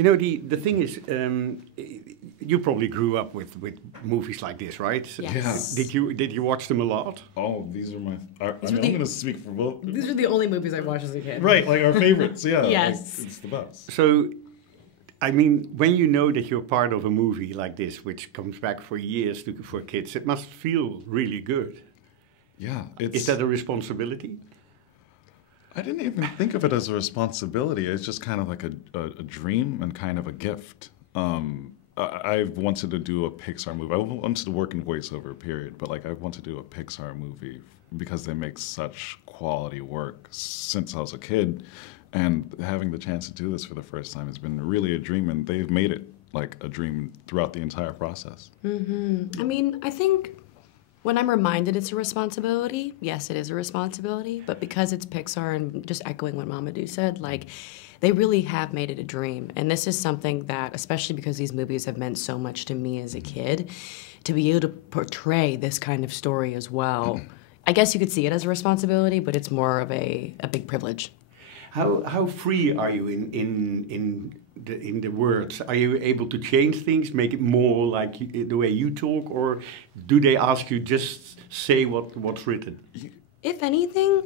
You know, the thing is, you probably grew up with movies like this, right? Yes. Did you watch them a lot? Oh, these are my... I'm going to speak for both. These are the only movies I watched as a kid. Right, like our favorites, yeah. Yes. Like, it's the best. So, I mean, when you know that you're part of a movie like this, which comes back for years for kids, it must feel really good. Yeah. Is that a responsibility? I didn't even think of it as a responsibility. It's just kind of like a dream and kind of a gift. I've wanted to do a Pixar movie. I wanted to work in voiceover, period. But like, I want to do a Pixar movie because they make such quality work since I was a kid. And having the chance to do this for the first time has been really a dream. And they've made it like a dream throughout the entire process. Mm-hmm. I mean, I think when I'm reminded it's a responsibility, yes, it is a responsibility. But because it's Pixar, and just echoing what Mamoudou said, like, they really have made it a dream. And this is something that, especially because these movies have meant so much to me as a kid, to be able to portray this kind of story as well. I guess you could see it as a responsibility, but it's more of a big privilege. How free are you in the words? Are you able to change things, make it more like the way you talk, or do they ask you just say what's written? If anything,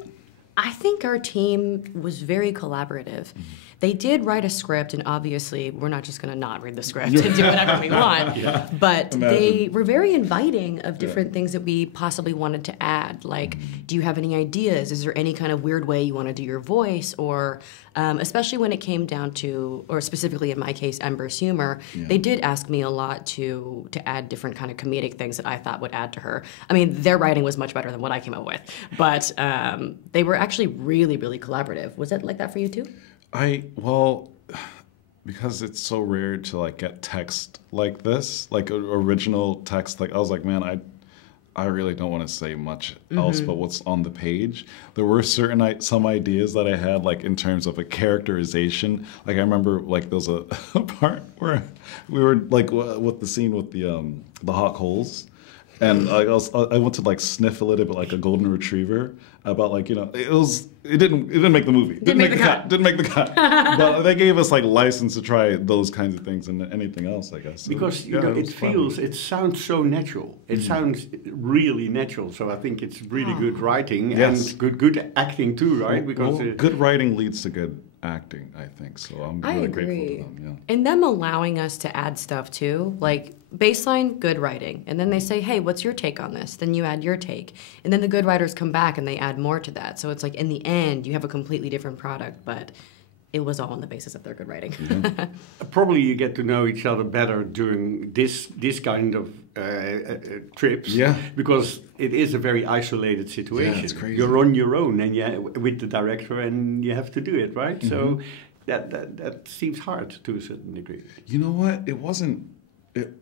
I think our team was very collaborative. They did write a script, and obviously we're not just going to not read the script and do whatever we want, but they were very inviting of different things that we possibly wanted to add. Like, do you have any ideas? Is there any kind of weird way you want to do your voice? Or especially when it came down to, or specifically in my case, Ember's humor, they did ask me a lot to add different kind of comedic things that I thought would add to her. I mean, their writing was much better than what I came up with, but they were actually really, really collaborative. Was it like that for you too? Well, because it's so rare to like get text like this, like original text, like I was like, man, I really don't want to say much else but what's on the page. There were some ideas that I had, like in terms of a characterization. Like I remember, like there was a part where we were like with the scene with the hot coals. And I want to like sniff a little bit like a golden retriever about like, you know, it didn't make the movie. Didn't make the cut. Didn't make the cut. But they gave us like license to try those kinds of things and anything else, I guess. So, because you know, it sounds so natural. It sounds really natural. So I think it's really good writing and good acting too, right? Because good writing leads to good acting, I think. So I'm really grateful to them. Yeah. And them allowing us to add stuff too, like baseline, good writing. And then they say, hey, what's your take on this? Then you add your take. And then the good writers come back and they add more to that. So it's like in the end, you have a completely different product, but it was all on the basis of their good writing. Probably you get to know each other better during this kind of trips. Yeah. Because it is a very isolated situation. Yeah, it's crazy. You're on your own and with the director and you have to do it, right? So that seems hard to a certain degree. You know what? It wasn't.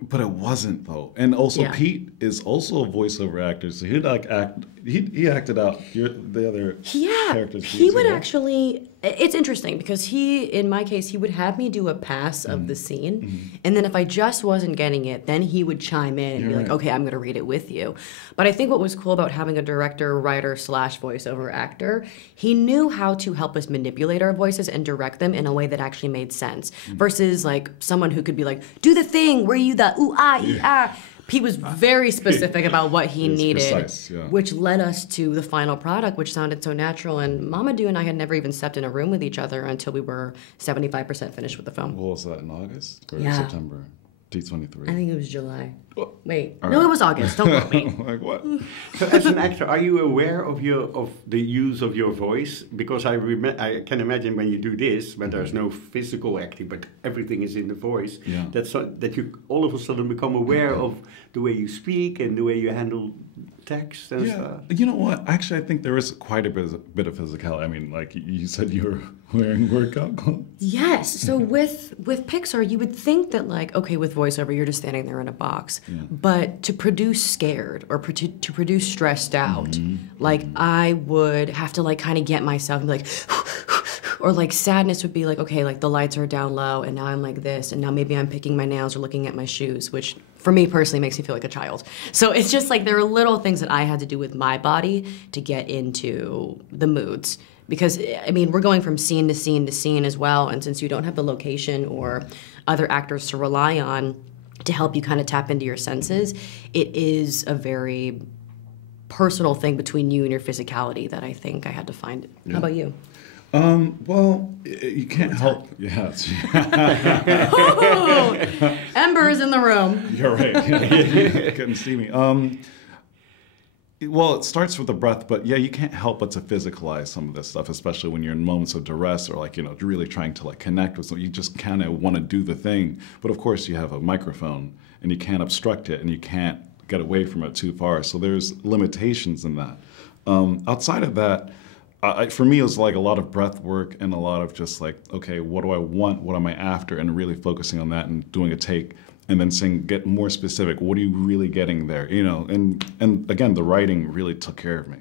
But it wasn't though, and also Pete is also a voiceover actor, so he'd like act. He acted out the other characters. He would actually. It's interesting because in my case, he would have me do a pass of the scene, and then if I just wasn't getting it, then he would chime in and be like, "Okay, I'm going to read it with you." But I think what was cool about having a director, writer / voiceover actor, he knew how to help us manipulate our voices and direct them in a way that actually made sense, versus like someone who could be like, "Do the thing where you the ooh ah ee ah." He was very specific about what he needed, precise, which led us to the final product, which sounded so natural. And Mamoudou and I had never even stepped in a room with each other until we were 75% finished with the film. What was that, in August or September? D23. I think it was July. Wait, no, it was August. Don't quote me. Like what? So, as an actor, are you aware of the use of your voice? Because I can imagine when you do this, when there's no physical acting, but everything is in the voice. Yeah. That you all of a sudden become aware of the way you speak and the way you handle text and stuff. You know what? Actually, I think there is quite a bit of physicality. I mean, like you said, you're wearing workout clothes. Yes. So with Pixar, you would think that like, okay, with voiceover, you're just standing there in a box. Yeah. But to produce scared or to produce stressed out, like I would have to like kind of get myself and be like, or like sadness would be like, okay, like the lights are down low and now I'm like this and now maybe I'm picking my nails or looking at my shoes, which for me personally makes me feel like a child. So it's just like there are little things that I had to do with my body to get into the moods. Because, I mean, we're going from scene to scene to scene as well, and since you don't have the location or other actors to rely on to help you kind of tap into your senses, it is a very personal thing between you and your physicality that I think I had to find. Yeah. How about you? Well, you can't help. Yeah. Ember is in the room. You're right. Couldn't see me. Well, it starts with the breath, but yeah, you can't help but to physicalize some of this stuff, especially when you're in moments of duress or like, you know, really trying to like connect with someone. You just kind of want to do the thing. But of course you have a microphone and you can't obstruct it and you can't get away from it too far. So there's limitations in that. Outside of that, for me, it was like a lot of breath work and a lot of just like, okay, what do I want? What am I after? And really focusing on that and doing a take. And then saying, get more specific. What are you really getting there? You know, and again, the writing really took care of me.